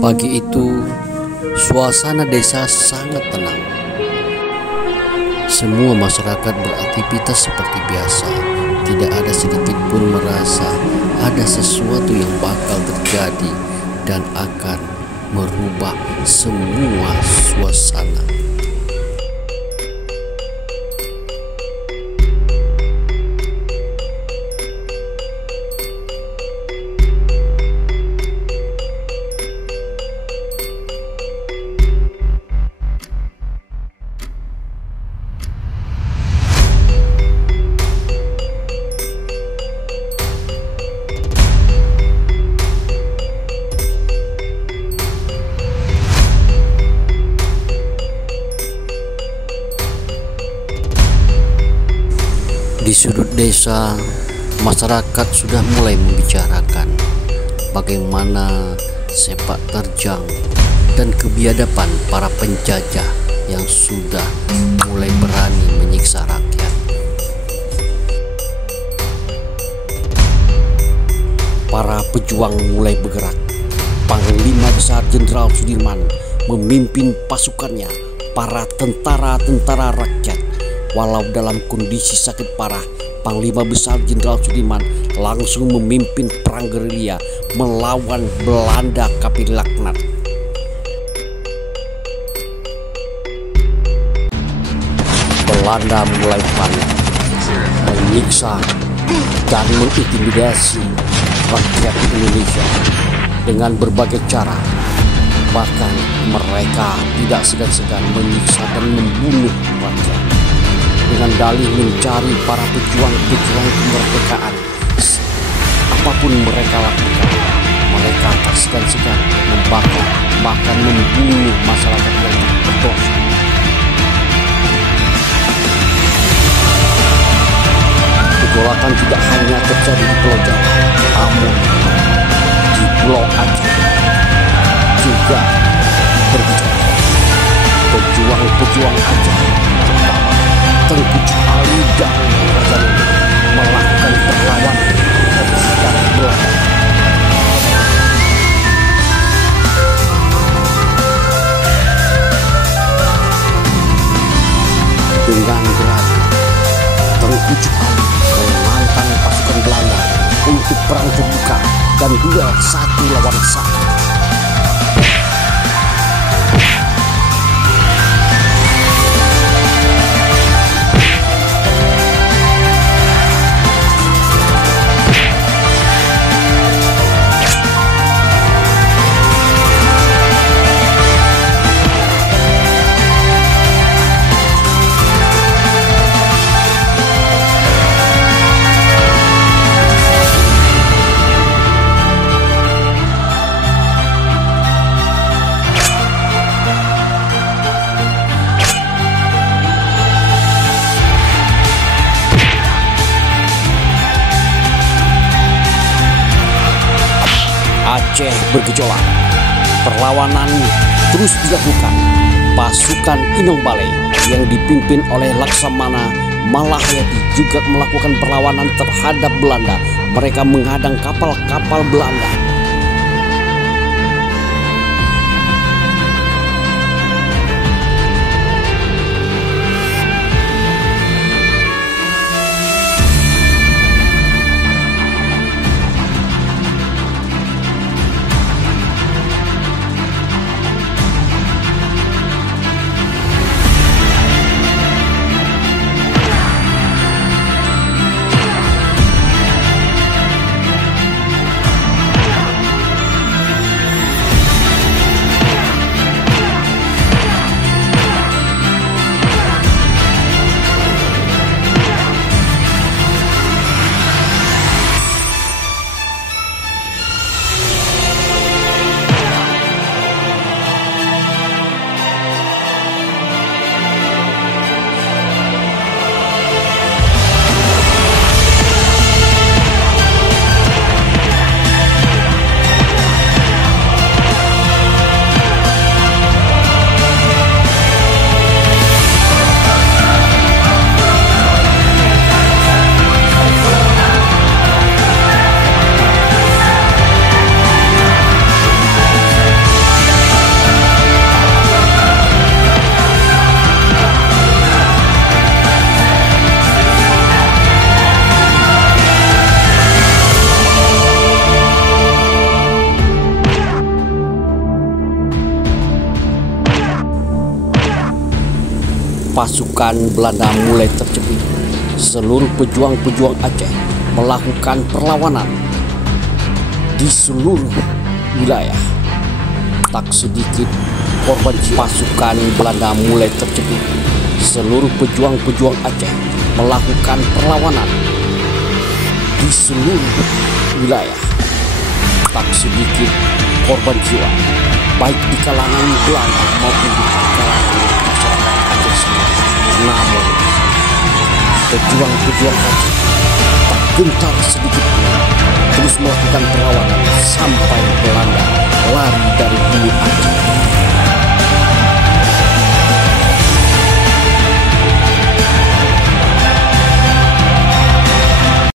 Pagi itu, suasana desa sangat tenang. Semua masyarakat beraktivitas seperti biasa. Tidak ada sedikit pun merasa ada sesuatu yang bakal terjadi dan akan merubah semua suasana. Di sudut desa, masyarakat sudah mulai membicarakan bagaimana sepak terjang dan kebiadaban para penjajah yang sudah mulai berani menyiksa rakyat. Para pejuang mulai bergerak. Panglima Besar Jenderal Sudirman memimpin pasukannya, para tentara-tentara rakyat. Walau dalam kondisi sakit parah, Panglima Besar Jenderal Sudirman langsung memimpin perang gerilya melawan Belanda Kapilaknat. Belanda mulai panik, menyiksa dan mengintimidasi rakyat Indonesia dengan berbagai cara. Bahkan mereka tidak segan-segan menyiksa dan membunuh rakyat dengan dalih mencari para pejuang-pejuang kemerdekaan. Apapun mereka lakukan, mereka tak segan-segan membakar, bahkan membunuh masyarakat yang berdosa. Kegolakan tidak hanya terjadi di Pulau Jawa, namun di Pulau Aceh juga bergejolak. Pejuang-pejuang Aceh Tengku Ali dan Raja melakukan perlawanan terhadap Belanda. Dengan berani, Tengku Ali menantang pasukan Belanda untuk perang terbuka dan duel 1 lawan 1. Aceh bergejolak. Perlawanan terus dilakukan. Pasukan Inong Balai yang dipimpin oleh Laksamana Malahayati juga melakukan perlawanan terhadap Belanda. Mereka menghadang kapal-kapal Belanda. pasukan Belanda mulai terjepit. Seluruh pejuang-pejuang Aceh melakukan perlawanan di seluruh wilayah. Tak sedikit korban jiwa. Pasukan Belanda mulai terjepit. Seluruh pejuang-pejuang Aceh melakukan perlawanan di seluruh wilayah. Tak sedikit korban jiwa, baik di kalangan Belanda maupun di kalangan masyarakat Aceh sendiri. Namun pejuang-pejuang Aceh tak gentar sedikit pun, terus melakukan perlawanan sampai Belanda lari